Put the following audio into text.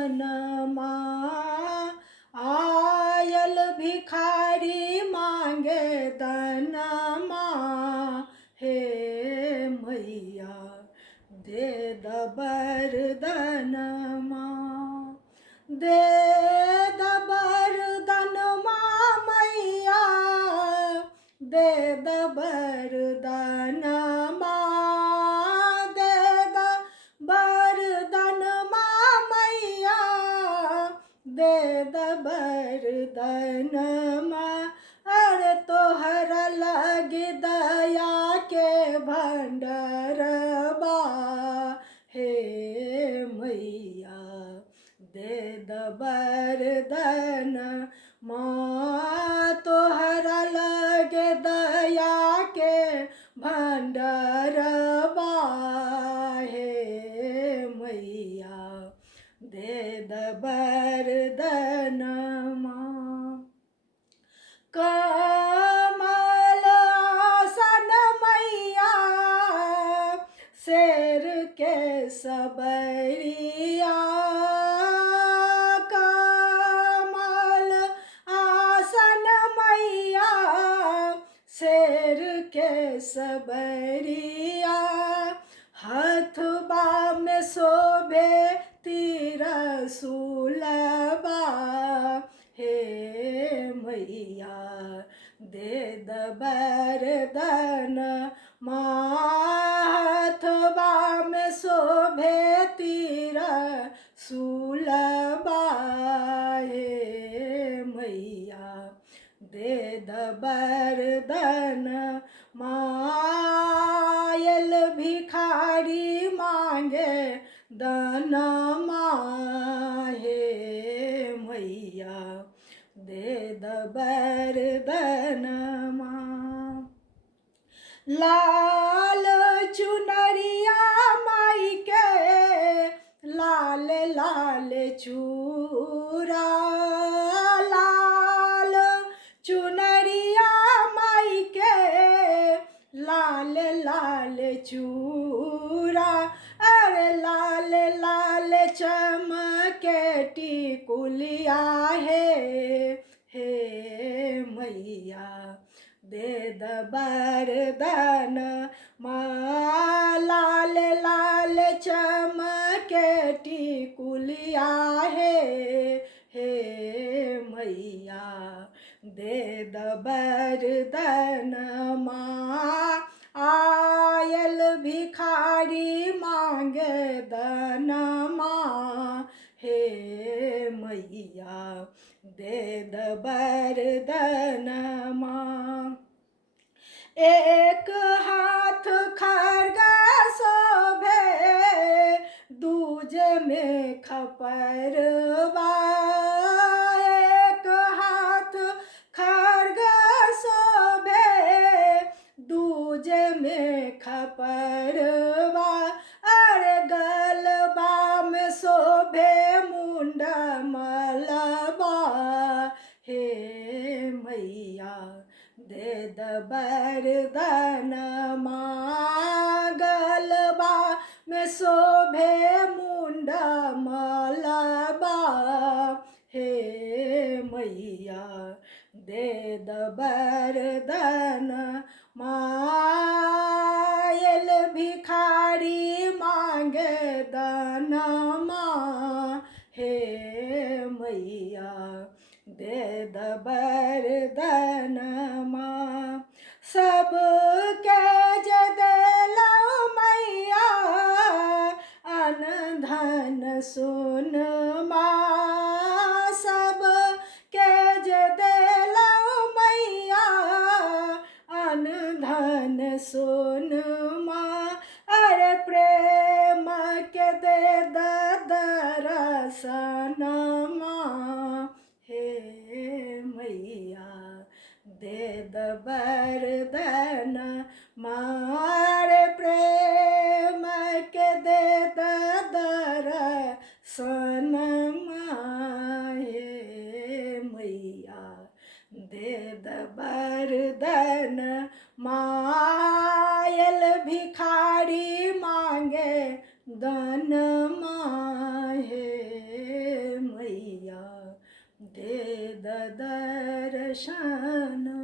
दनमा आयल भिखारी मांगे दनमा हे मैया दे द वरदानमा दे द वरदानमा मैया दे द वरदानमा दे द वरदानमा मैया दे द वरदानमा अरे तोहरा लगे दया के भंडारबा हे मैया दे द वरदानमा तोहरा लगे दया के भंडारबा हे मैया दे द वरदानमा कमल आसन मैया शेर के सबरिया कमल आसन मैया शेर के सबरिया हथबा में शोभे त्रिशूलबा हे मैया दे द वरदानमा हथबा में शोभे त्रिशूलबा हे मैया दे द वरदानमा आयल भिखारी मांगे दनमा हे मैया दे द वरदानमा लाल चुनरिया माई के लाल लाल चूरा लाल चुनरिया माई के लाल लाल चूरा अरे लाल लाल चमके टिकुलिया हे मैया दे द वरदानमा लाल लाल चमके टिकुलिया हे मैया दे द वरदानमा आयल भिखारी मांगे दनमा हे मैया दे द वरदानमा एक हाथ खड्ग शोभे दूजे में खपरवा एक हाथ खड्ग शोभे दूजे में खपरवा अरे गलबा में शोभे मुंडा मलबा हे मैया दे द वरदानमा गलबा में शोभे मुंडा मलबा हे मैया दे द वरदानमा आयल भिखारी मांगे दनमा हे मैया दे द वरदानमा सबके जे देलौ मैया अन धन सोनमा सबके जे देलौ मैया अन धन सोनमा अरे प्रेम के दे द दर्शनमा हे मैया दे द वरदानमा रे प्रेम के दे द दर्शनमा हे मैया दे द वरदानमा आयल भिखारी मांगे दनमा हे दर्शन